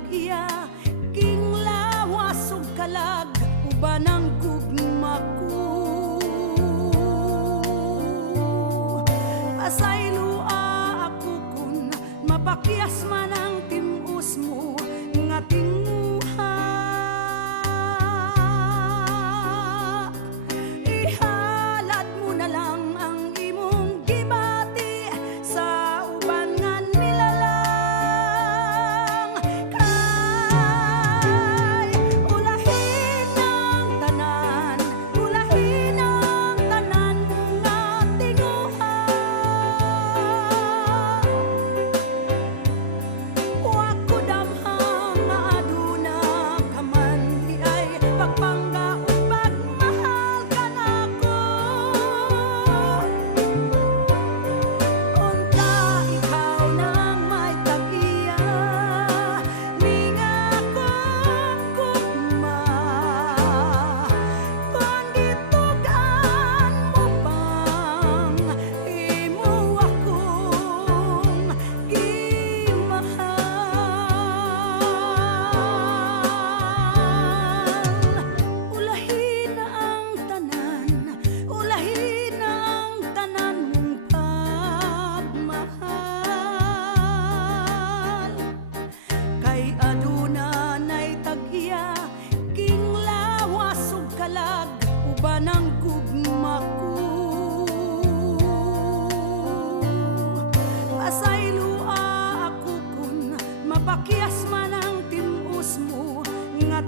tag-iya king lawas ug kalag uban ang gugma ko. Pasaylua ako kun mapakyas man ang timus mo nga tinguha. Ihalad mo na lang ang imong gibati sa uban nga nilalang. Kay ulahin ang tanan, ulahin ang tanan nga tinguha. Wa ko damhang maaduna ka man di ay pagpangga ug pagmahal ka nako. Unta ikaw nang may tag-iya ning akong gugma. Kung gitugan mo pang imo akong gimahal. Ulahin na ang tanan, ulahin na ang tanan mong pagmahal. Kay aduna nay tag-iya king lawas ug kalag uban ang gugma ko. Pasaylua ako kun mapakyas man ang timus mo nga